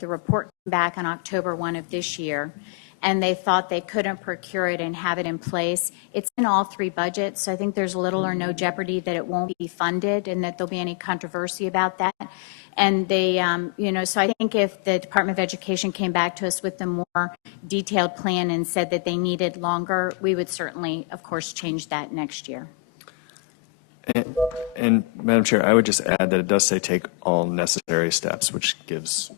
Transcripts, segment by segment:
the report came back on October 1 of this year, and they thought they couldn't procure it and have it in place. It's in all three budgets, so I think there's little or no jeopardy that it won't be funded and that there'll be any controversy about that. And they, so I think if the Department of Education came back to us with a more detailed plan and said that they needed longer, we would certainly, of course, change that next year. And Madam Chair, I would just add that it does say take all necessary steps, which gives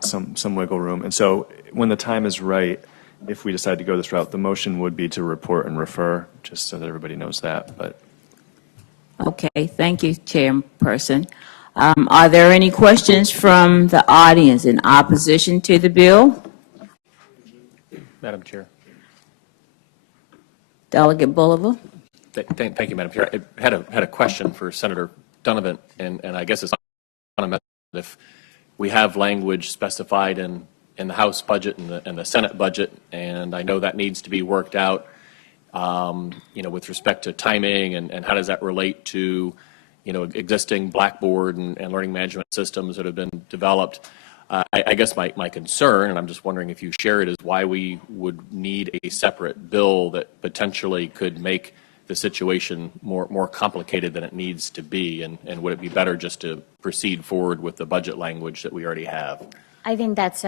some wiggle room. And so when the time is right, if we decide to go this route, the motion would be to report and refer, just so that everybody knows that. But okay, thank you, Chairperson. Are there any questions from the audience in opposition to the bill? Madam Chair. Delegate Bolivar. Thank you, Madam Chair. I had a question for Senator Donovan, and I guess it's on if we have language specified in the House budget and the Senate budget, and I know that needs to be worked out, with respect to timing and how does that relate to, existing Blackboard and learning management systems that have been developed. I guess my concern, and I'm just wondering if you share it, is why we would need a separate bill that potentially could make the situation more complicated than it needs to be, and would it be better just to proceed forward with the budget language that we already have? I think that's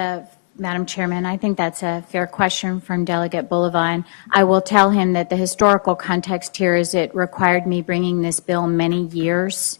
Madam Chairman, I think that's a fair question from Delegate Boulevard. I will tell him that the historical context here is it required me bringing this bill many years,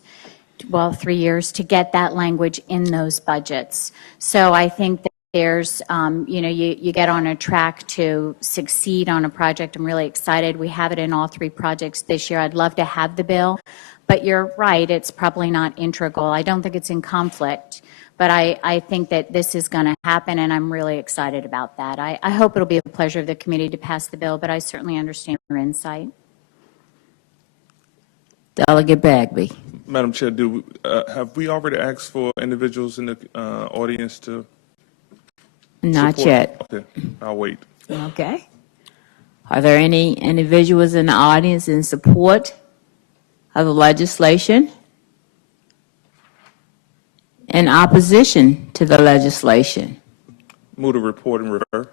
well, 3 years, to get that language in those budgets. So I think that there's, you get on a track to succeed on a project. I'm really excited. We have it in all three projects this year. I'd love to have the bill, but you're right, it's probably not integral. I don't think it's in conflict, but I think that this is going to happen, and I'm really excited about that. I hope it'll be a pleasure of the committee to pass the bill, but I certainly understand your insight. Delegate Bagby. Madam Chair, have we already asked for individuals in the audience to Not support? yet. Okay, I'll wait. Okay. Are there any individuals in the audience in support of the legislation? In opposition to the legislation? Move to report and refer.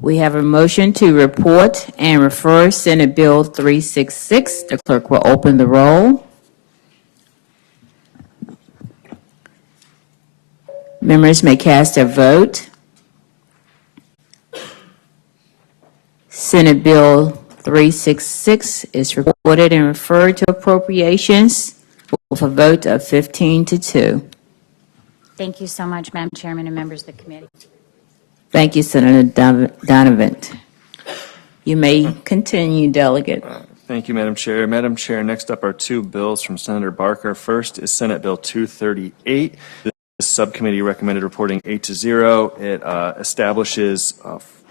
We have a motion to report and refer Senate Bill 366. The clerk will open the roll. Members may cast their vote. Senate Bill 366 is reported and referred to appropriations with a vote of 15-2. Thank you so much, Madam Chairman and members of the committee. Thank you, Senator Donovan. You may continue, Delegate. Thank you, Madam Chair. Madam Chair, next up are two bills from Senator Barker. First is Senate Bill 238. This subcommittee recommended reporting 8-0. It establishes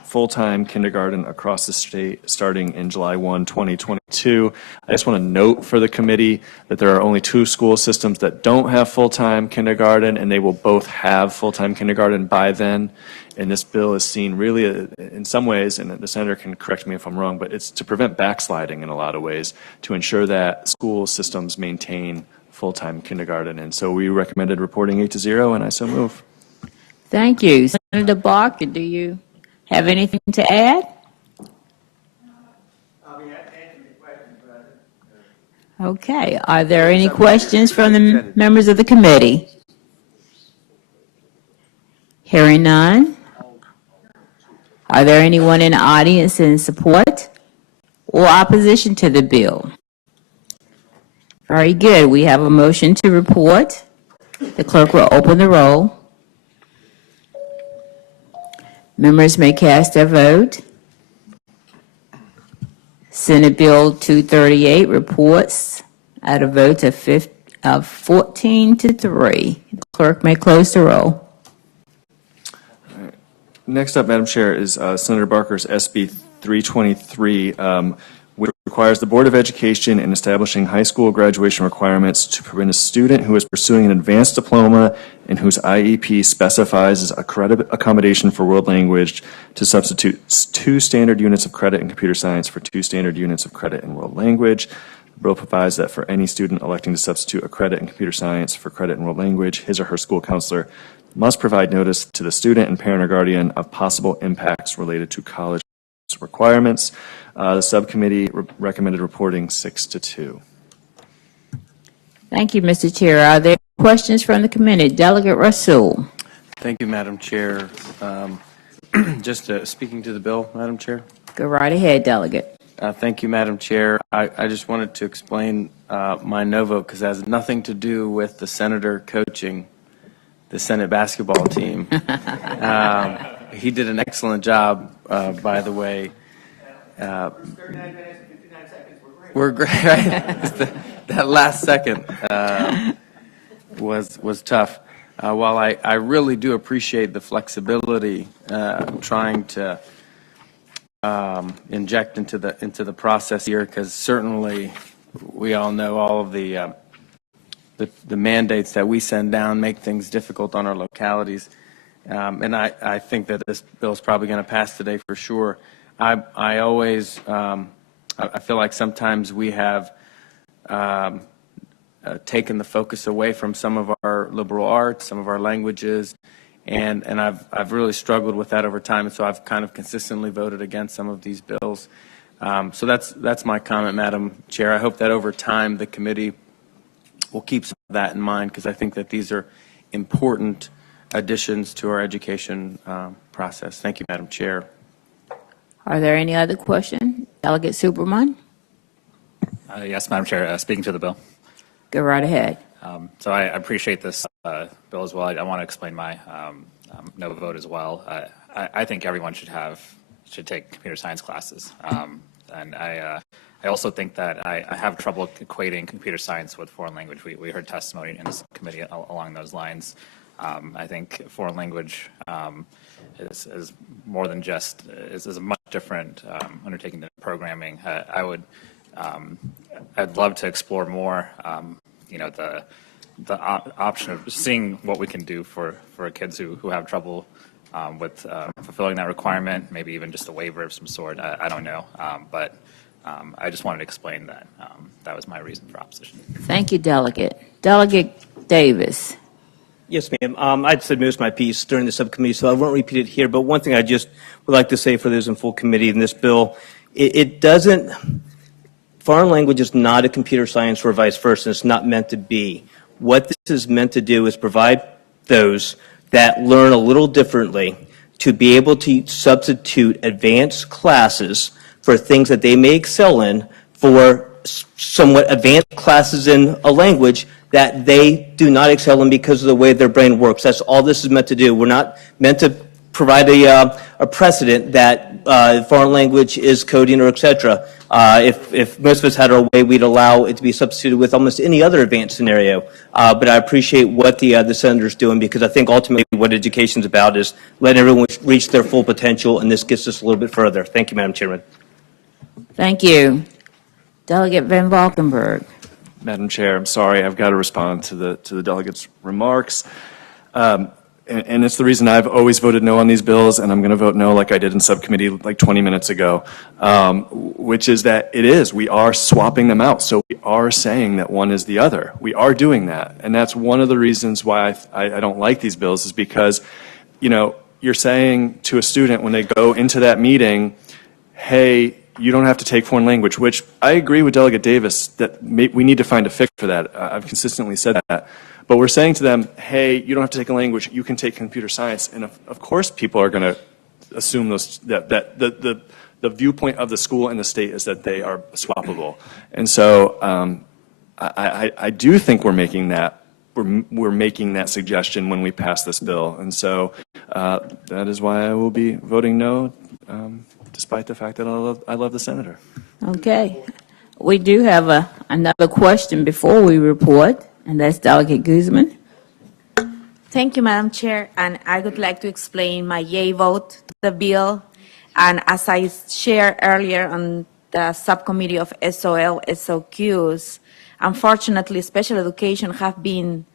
full-time kindergarten across the state starting in July 1, 2022. I just want to note for the committee that there are only two school systems that don't have full-time kindergarten, and they will both have full-time kindergarten by then. And this bill is seen really, in some ways, and the senator can correct me if I'm wrong, but it's to prevent backsliding in a lot of ways, to ensure that school systems maintain full-time kindergarten. And so we recommended reporting 8-0, and I so move. Thank you. Senator Barker, do you have anything to add? I'll be answering the question, President. Okay. Are there any questions from the members of the committee? Hearing none. Are there anyone in the audience in support or opposition to the bill? Very good. We have a motion to report. The clerk will open the roll. Members may cast their vote. Senate Bill 238 reports at a vote of 14-3. The clerk may close the roll. Next up, Madam Chair, is Senator Barker's SB 323, which requires the Board of Education in establishing high school graduation requirements to permit a student who is pursuing an advanced diploma and whose IEP specifies a credit accommodation for world language to substitute 2 standard units of credit in computer science for 2 standard units of credit in world language. The bill provides that for any student electing to substitute a credit in computer science for credit in world language, his or her school counselor must provide notice to the student and parent or guardian of possible impacts related to college requirements. The subcommittee recommended reporting 6-2. Thank you, Mr. Chair. Are there questions from the committee? Delegate Rasul. Thank you, Madam Chair. Just speaking to the bill, Madam Chair. Go right ahead, Delegate. Thank you, Madam Chair. I just wanted to explain my no vote because it has nothing to do with the senator coaching the Senate basketball team. He did an excellent job, by the way. 39 minutes and 59 seconds We're great, right? That last second was tough. While I really do appreciate the flexibility trying to inject into the process here, because certainly we all know all of the mandates that we send down make things difficult on our localities, and I think that this bill is probably going to pass today for sure. I always I feel like sometimes we have taken the focus away from some of our liberal arts, some of our languages, and I've really struggled with that over time, and so I've kind of consistently voted against some of these bills. So that's my comment, Madam Chair. I hope that over time the committee will keep some of that in mind, because I think that these are important additions to our education process. Thank you, Madam Chair. Are there any other questions? Delegate Superman? Yes, Madam Chair, speaking to the bill. Go right ahead. So I appreciate this bill as well. I want to explain my no vote as well. I think everyone should take computer science classes. And I also think that I have trouble equating computer science with foreign language. We heard testimony in this committee along those lines. I think foreign language is more than just, is a much different undertaking than programming. I'd love to explore more, the option of seeing what we can do for kids who have trouble with fulfilling that requirement, maybe even just a waiver of some sort. I don't know, but I just wanted to explain that. That was my reason for opposition. Thank you, Delegate. Delegate Davis. Yes, ma'am. I'd said most of my piece during the subcommittee, so I won't repeat it here. But one thing I just would like to say for those in full committee in this bill, it doesn't, foreign language is not a computer science or vice versa. It's not meant to be. What this is meant to do is provide those that learn a little differently to be able to substitute advanced classes for things that they may excel in for somewhat advanced classes in a language that they do not excel in because of the way their brain works. That's all this is meant to do. We're not meant to provide a precedent that foreign language is coding or et cetera. If most of us had our way, we'd allow it to be substituted with almost any other advanced scenario. But I appreciate what the senator's doing, because I think ultimately what education is about is letting everyone reach their full potential, and this gets us a little bit further. Thank you, Madam Chairman. Thank you. Delegate Van Valkenburg. Madam Chair, I'm sorry, I've got to respond to the delegate's remarks. And it's the reason I've always voted no on these bills, and I'm going to vote no like I did in subcommittee like 20 minutes ago, which is that we are swapping them out. So we are saying that one is the other. We are doing that. And that's one of the reasons why I don't like these bills, is because, you're saying to a student when they go into that meeting, hey, you don't have to take foreign language, which I agree with Delegate Davis that we need to find a fix for that. I've consistently said that. But we're saying to them, hey, you don't have to take a language, you can take computer science. And of course people are going to assume that the viewpoint of the school and the state is that they are swappable. And so I do think we're making that suggestion when we pass this bill. And so that is why I will be voting no, despite the fact that I love the senator. Okay. We do have another question before we report, and that's Delegate Guzman. Thank you, Madam Chair, and I would like to explain my yay vote to the bill. And as I shared earlier on the subcommittee of SOL, SOQs, unfortunately, special education have been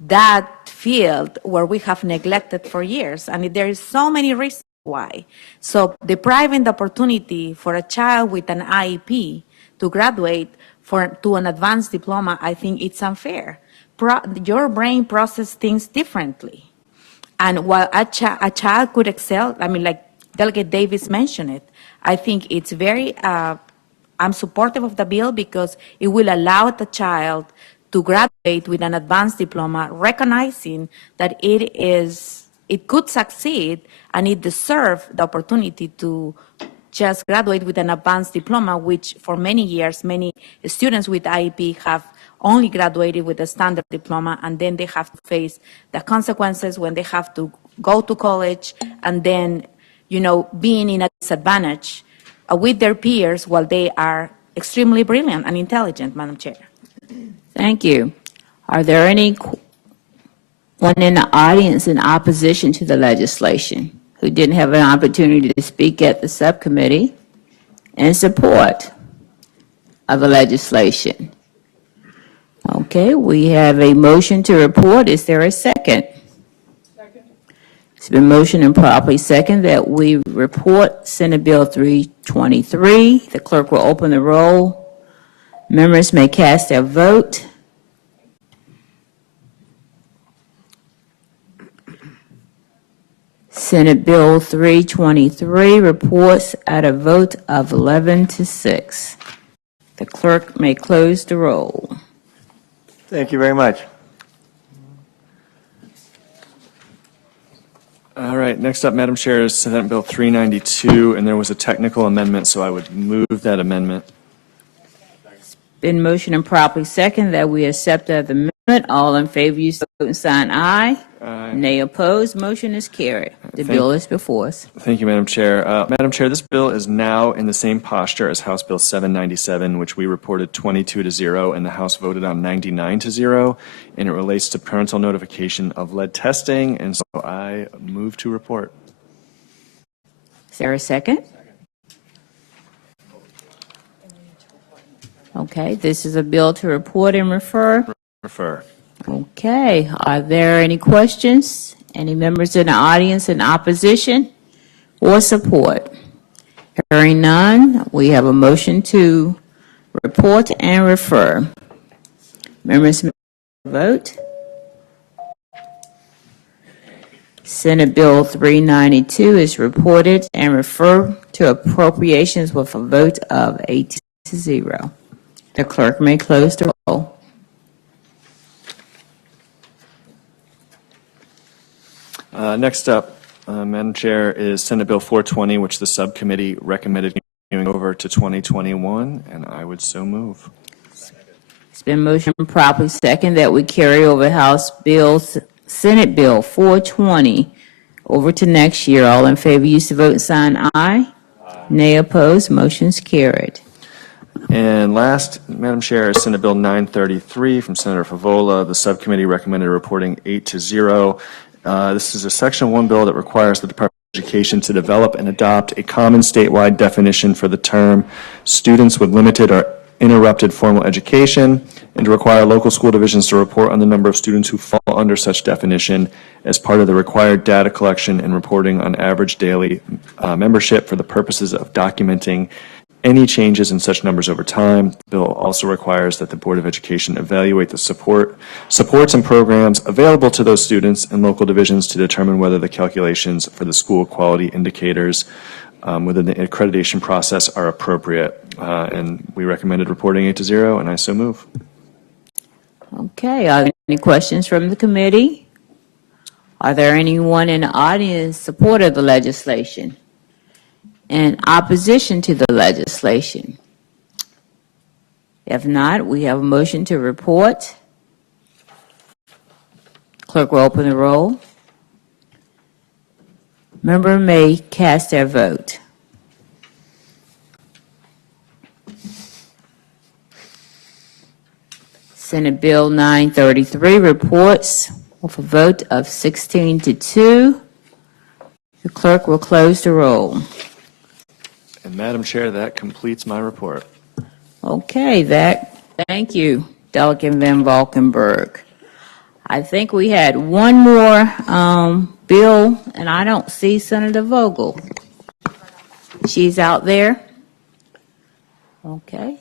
that field where we have neglected for years, and there is so many reasons why. So depriving the opportunity for a child with an IEP to graduate to an advanced diploma, I think it's unfair. Your brain processes things differently. And while a child could excel, I mean, like Delegate Davis mentioned it, I think it's very, I'm supportive of the bill because it will allow the child to graduate with an advanced diploma, recognizing that it could succeed and it deserves the opportunity to just graduate with an advanced diploma, which for many years, many students with IEP have only graduated with a standard diploma, and then they have to face the consequences when they have to go to college and then, being in a disadvantage with their peers while they are extremely brilliant and intelligent, Madam Chair. Thank you. Are there anyone in the audience in opposition to the legislation who didn't have an opportunity to speak at the subcommittee in support of the legislation? Okay, we have a motion to report. Is there a second? Second. It's been motioned and properly second that we report Senate Bill 323. The clerk will open the roll. Members may cast their vote. Senate Bill 323 reports at a vote of 11-6. The clerk may close the roll. Thank you very much. All right, next up, Madam Chair, is Senate Bill 392, and there was a technical amendment, so I would move that amendment. Been motioned and properly second that we accept the amendment. All in favor, use the vote and sign aye. Aye. Nay opposed, motion is carried. The bill is before us. Thank you, Madam Chair. Madam Chair, this bill is now in the same posture as House Bill 797, which we reported 22-0, and the House voted on 99-0, and it relates to parental notification of lead testing, and so I move to report. Is there a second? Okay, this is a bill to report and refer. Refer. Okay, are there any questions? Any members in the audience in opposition or support? Hearing none, we have a motion to report and refer. Members may vote. Senate Bill 392 is reported and referred to appropriations with a vote of 8-0. The clerk may close the roll. Next up, Madam Chair, is Senate Bill 420, which the subcommittee recommended continuing over to 2021, and I would so move. It's been motioned properly second that we carry over Senate Bill 420 over to next year. All in favor, use the vote and sign aye. Nay opposed, motion's carried. And last, Madam Chair, is Senate Bill 933 from Senator Favola. The subcommittee recommended reporting 8-0. This is a Section 1 bill that requires the Department of Education to develop and adopt a common statewide definition for the term students with limited or interrupted formal education, and to require local school divisions to report on the number of students who fall under such definition as part of the required data collection and reporting on average daily membership for the purposes of documenting any changes in such numbers over time. The bill also requires that the Board of Education evaluate the supports and programs available to those students and local divisions to determine whether the calculations for the school quality indicators within the accreditation process are appropriate. And we recommended reporting 8-0, and I so move. Okay, are there any questions from the committee? Are there anyone in the audience in support of the legislation? In opposition to the legislation? If not, we have a motion to report. Clerk will open the roll. Member may cast their vote. Senate Bill 933 reports with a vote of 16-2. The clerk will close the roll. And Madam Chair, that completes my report. Okay, thank you, Delegate Van Valkenburg. I think we had one more bill, and I don't see Senator Vogel. She's out there? Okay.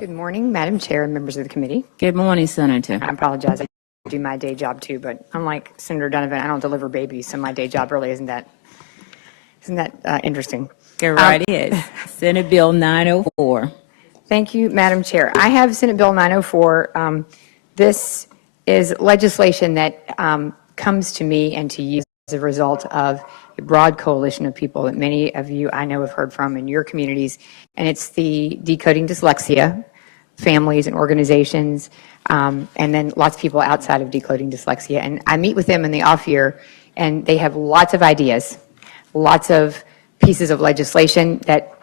Good morning, Madam Chair and members of the committee. Good morning, Senator. I apologize. I do my day job too, but unlike Senator Donovan, I don't deliver babies, so my day job really isn't that interesting. Go right ahead. Senate Bill 904. Thank you, Madam Chair. I have Senate Bill 904. This is legislation that comes to me and to you as a result of a broad coalition of people that many of you I know have heard from in your communities, and it's the Decoding Dyslexia families and organizations, and then lots of people outside of Decoding Dyslexia. And I meet with them in the off year, and they have lots of ideas, lots of pieces of legislation that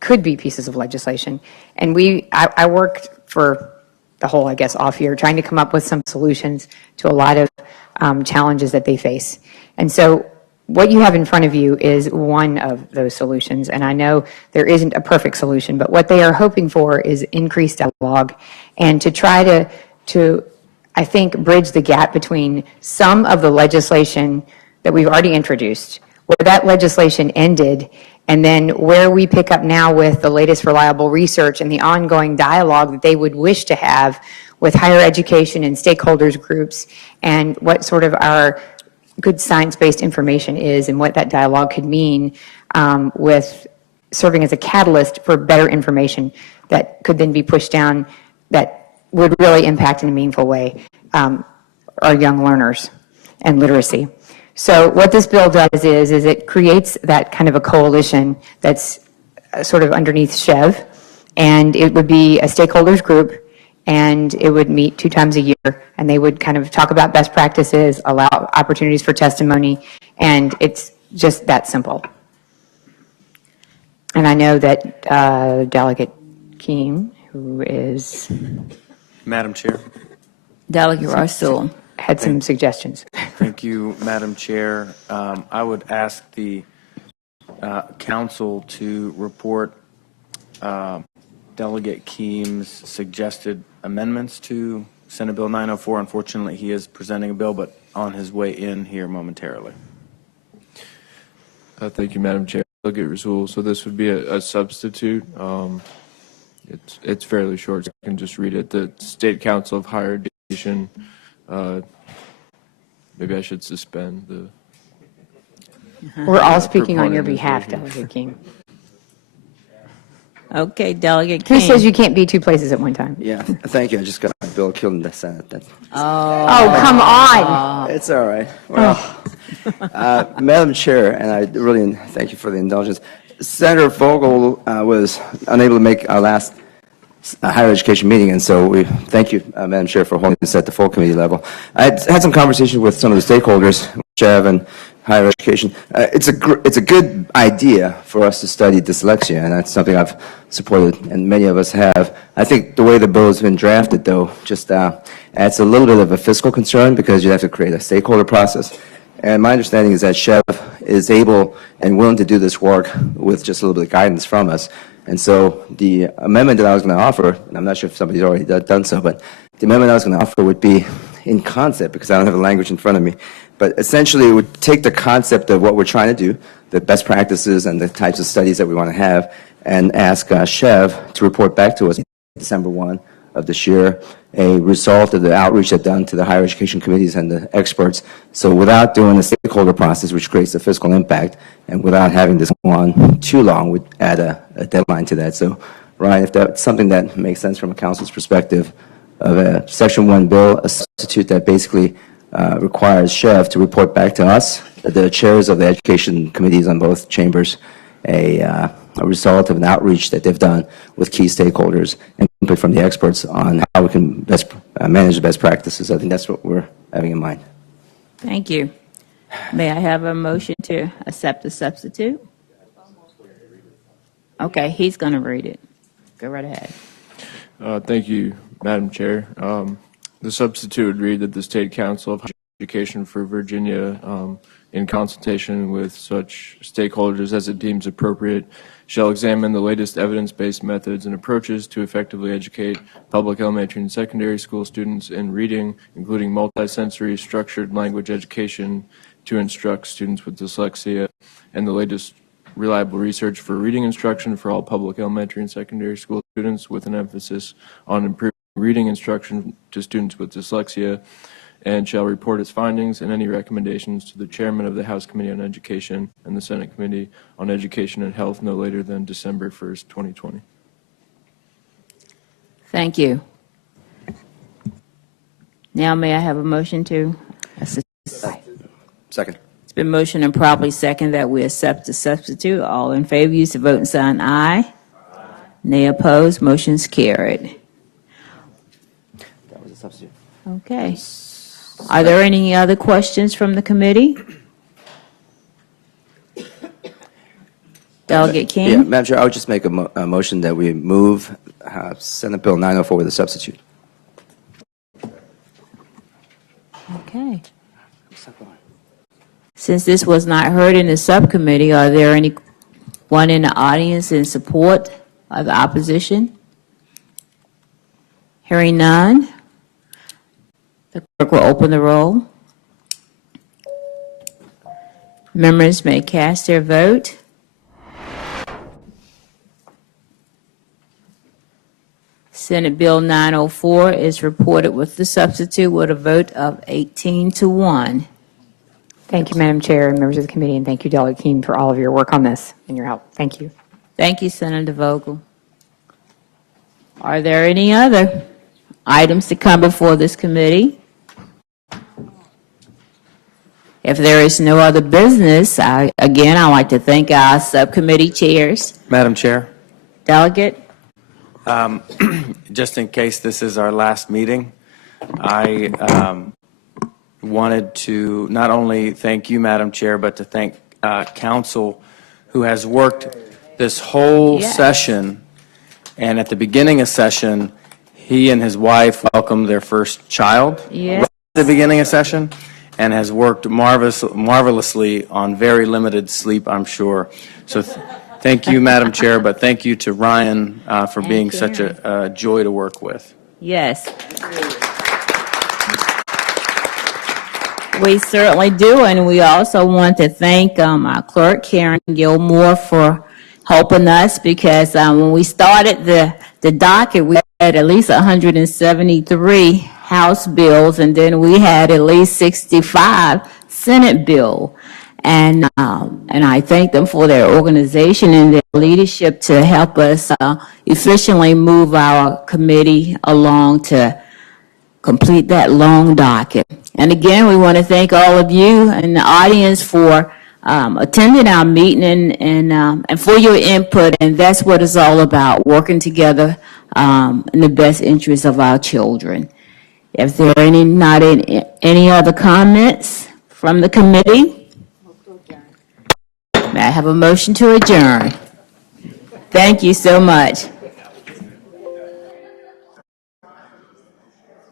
could be pieces of legislation. And I worked for the whole, I guess, off year, trying to come up with some solutions to a lot of challenges that they face. And so what you have in front of you is one of those solutions. And I know there isn't a perfect solution, but what they are hoping for is increased dialogue and to try to I think, bridge the gap between some of the legislation that we've already introduced, where that legislation ended, and then where we pick up now with the latest reliable research and the ongoing dialogue that they would wish to have with higher education and stakeholders groups, and what sort of our good science-based information is and what that dialogue could mean with serving as a catalyst for better information that could then be pushed down that would really impact in a meaningful way our young learners and literacy. So what this bill does is it creates that kind of a coalition that's sort of underneath SHEV, and it would be a stakeholders group, and it would meet 2 times a year, and they would kind of talk about best practices, allow opportunities for testimony, and it's just that simple. And I know that Delegate Keene, who is... Madam Chair. Delegate Rasul. Had some suggestions. Thank you, Madam Chair. I would ask the council to report Delegate Keem's suggested amendments to Senate Bill 904. Unfortunately, he is presenting a bill, but on his way in here momentarily. Thank you, Madam Chair. Delegate Rasul. So this would be a substitute. It's fairly short, so I can just read it. The State Council of Higher Education, maybe I should suspend the... We're all speaking on your behalf, Delegate Keene. Okay, Delegate King. Who says you can't be 2 places at one time? Yeah, thank you. I just got my bill killed in the Senate. Oh, come on. It's all right. Well, Madam Chair, and I really thank you for the indulgence. Senator Vogel was unable to make our last higher education meeting, and so we thank you, Madam Chair, for holding this at the full committee level. I had some conversations with some of the stakeholders, Chev and higher education. It's a good idea for us to study dyslexia, and that's something I've supported, and many of us have. I think the way the bill has been drafted, though, just adds a little bit of a fiscal concern because you have to create a stakeholder process. And my understanding is that Chev is able and willing to do this work with just a little bit of guidance from us. And so the amendment that I was going to offer, and I'm not sure if somebody's already done so, but the amendment I was going to offer would be in concept, because I don't have the language in front of me, but essentially it would take the concept of what we're trying to do, the best practices and the types of studies that we want to have, and ask Chev to report back to us December 1 of this year, a result of the outreach that's done to the higher education committees and the experts. So without doing a stakeholder process, which creates a fiscal impact, and without having this go on too long, would add a deadline to that. So, Ryan, if that's something that makes sense from a council's perspective, of a Section 1 bill, a substitute that basically requires Chev to report back to us, the chairs of the education committees on both chambers, a result of an outreach that they've done with key stakeholders and input from the experts on how we can best manage the best practices. I think that's what we're having in mind. Thank you. May I have a motion to accept the substitute? Okay, he's going to read it. Go right ahead. Thank you, Madam Chair. The substitute would read that the State Council of Higher Education for Virginia, in consultation with such stakeholders as it deems appropriate, shall examine the latest evidence-based methods and approaches to effectively educate public elementary and secondary school students in reading, including multisensory structured language education to instruct students with dyslexia, and the latest reliable research for reading instruction for all public elementary and secondary school students with an emphasis on improving reading instruction to students with dyslexia, and shall report its findings and any recommendations to the chairman of the House Committee on Education and the Senate Committee on Education and Health no later than December 1st, 2020. Thank you. Now may I have a motion to accept? Second. It's been motioned and properly second that we accept the substitute. All in favor, use the voting sign aye. Nay opposed, motion's carried. That was a substitute. Okay. Are there any other questions from the committee? Delegate King? Yeah, Madam Chair, I would just make a motion that we move Senate Bill 904 with a substitute. Okay. Since this was not heard in the subcommittee, are there anyone in the audience in support of the opposition? Hearing none, the clerk will open the roll. Members may cast their vote. Senate Bill 904 is reported with the substitute with a vote of 18-1. Thank you, Madam Chair and members of the committee, and thank you, Delegate King, for all of your work on this and your help. Thank you. Thank you, Senator Vogel. Are there any other items to come before this committee? If there is no other business, I'd like to thank our subcommittee chairs. Madam Chair, Delegate? just in case this is our last meeting, I wanted to not only thank you, Madam Chair, but to thank council who has worked this whole session. And at the beginning of session, he and his wife welcomed their first child right at the beginning of session, and has worked marvelously on very limited sleep, I'm sure. So thank you, Madam Chair, but thank you to Ryan for being such a joy to work with. Yes. We certainly do, and we also want to thank our clerk, Karen Gilmore, for helping us, because when we started the docket, we had at least 173 House bills, and then we had at least 65 Senate bills. And I thank them for their organization and their leadership to help us efficiently move our committee along to complete that long docket. And again, we want to thank all of you in the audience for attending our meeting and for your input. And that's what it's all about, working together in the best interest of our children. If there are any other comments from the committee, may I have a motion to adjourn? Thank you so much.